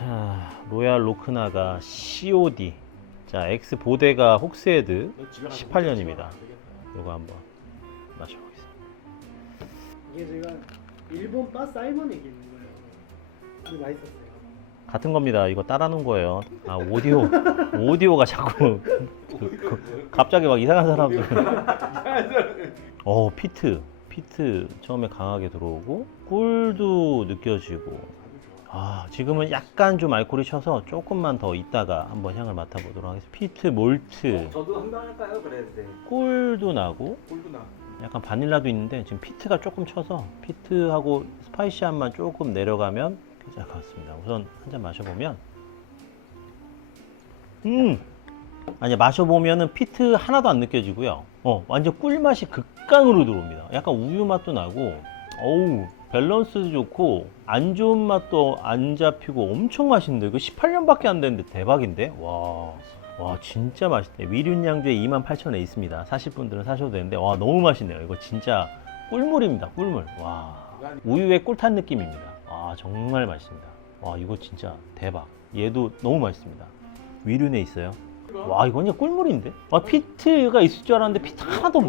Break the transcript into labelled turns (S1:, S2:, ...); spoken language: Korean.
S1: 자, 로얄 로크나가 COD. 자, X 보데가 혹스헤드 18년입니다. 요거 한번 마셔보겠습니다.
S2: 이게 제가 일본 바 사이먼에게 있는 거예요. 맛있었어요.
S1: 같은 겁니다. 이거 따라놓은 거예요. 아, 오디오. 오디오가 자꾸 그- 그- 갑자기 막 이상한 사람들. 어, 피트. 피트 처음에 강하게 들어오고 꿀도 느껴지고 아, 지금은 약간 좀 알코올이 쳐서 조금만 더 있다가 한번 향을 맡아보도록 하겠습니다. 피트, 몰트,
S3: 저도 한번 할까요? 그랬는데
S1: 꿀도 나고
S3: 꿀도 나.
S1: 약간 바닐라도 있는데 지금 피트가 조금 쳐서 피트하고 스파이시함만 조금 내려가면 괜찮을 것 같습니다. 우선 한 잔 마셔보면 음 아니 마셔보면은 피트 하나도 안 느껴지고요. 어 완전 꿀 맛이 극강으로 들어옵니다. 약간 우유 맛도 나고 어우 밸런스도 좋고 안 좋은 맛도 안 잡히고 엄청 맛있는데 이거 18년밖에 안 됐는데 대박인데? 와. 와 진짜 맛있네. 위륜양주에 28,000원에 있습니다. 사실 분들은 사셔도 되는데 와 너무 맛있네요. 이거 진짜 꿀물입니다 꿀물. 와 우유에 꿀 탄 느낌입니다. 와 정말 맛있습니다. 와 이거 진짜 대박. 얘도 너무 맛있습니다. 위륜에 있어요? 와 이거 그냥 꿀물인데? 와 피트가 있을 줄 알았는데 피트 하나도 없네